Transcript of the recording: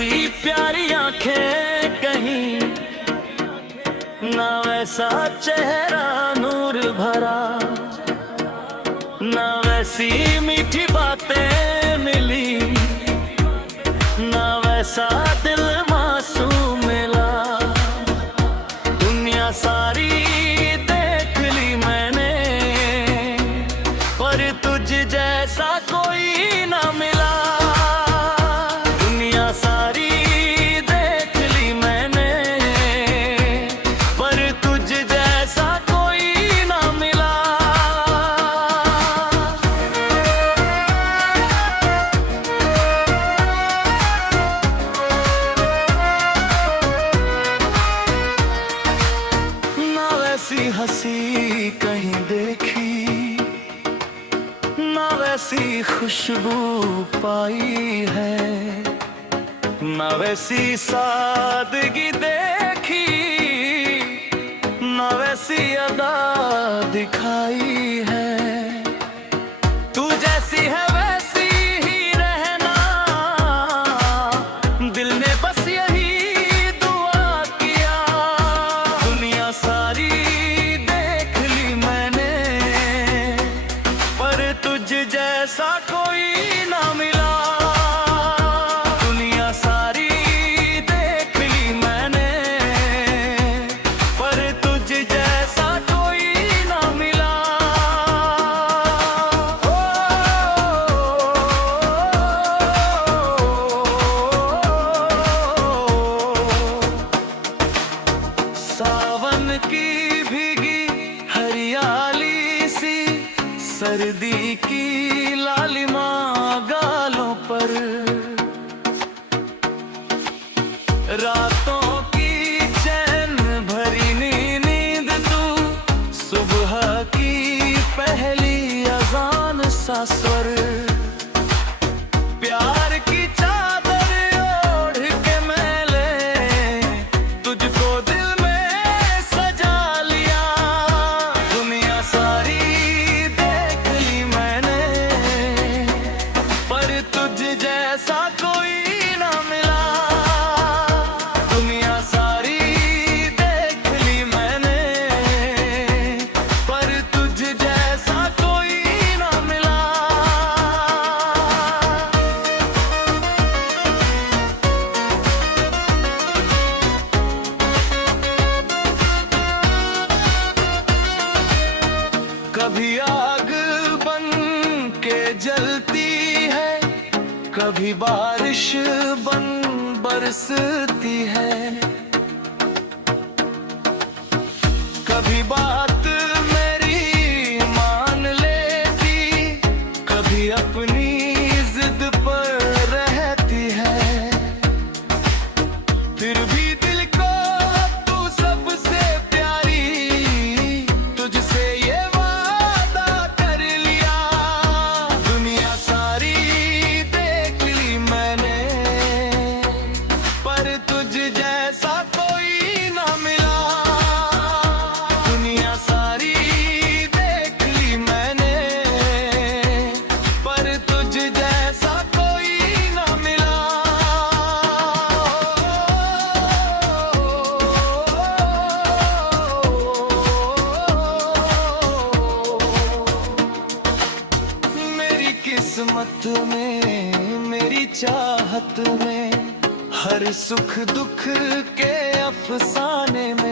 वैसी प्यारी आंखें कहीं, ना वैसा चेहरा नूर भरा, ना वैसी मीठी बातें मिली, ना वैसा दिल मासूम मिला। दुनिया सारी देख ली मैंने, पर तुझ जैसा कोई ना मिला। दुनिया सारी देख ली मैंने, पर तुझ जैसा कोई ना मिला। ना वैसी हंसी कहीं देखी, ना वैसी खुशबू पाई है, ना वैसी सादगी देखी, ना वैसी अदा दिखाई है। तू जैसी है वैसी ही रहना, दिल ने बस यही दुआ किया। दुनिया सारी देख ली मैंने, पर तुझ जैसा कोई ना मिला। दुनिया सारी देख ली मैंने, पर तुझ जैसा कोई ना मिला। सावन की भीगी हरियाली सी, सर्दी की लालिमा गालों पर, रातों की चैन भरी नींद तू, सुबह की पहली अजान सा स्वर। प्यार की चादर ओढ़ के मैंने तुझको दिल में सजा लिया। दुनिया सारी देख ली मैंने, पर तुझ जैसा कोई ना मिला। दुनिया सारी देख ली मैंने, पर तुझ जैसा कोई ना मिला। कभी आग बन के जलती है, कभी बारिश बन बरसती है, कभी बात मेरी मान लेती, कभी अपनी जिद पर रहती है। फिर भी दिल को तू सबसे प्यारी, तुझसे ये वादा कर लिया। दुनिया सारी देख ली मैंने, पर तुझ जैसा कोई ना मिला। दुनिया सारी देख ली मैंने, पर तुझ जैसा कोई ना मिला। मेरी किस्मत में, मेरी चाहत में, हर सुख दुख के अफसाने में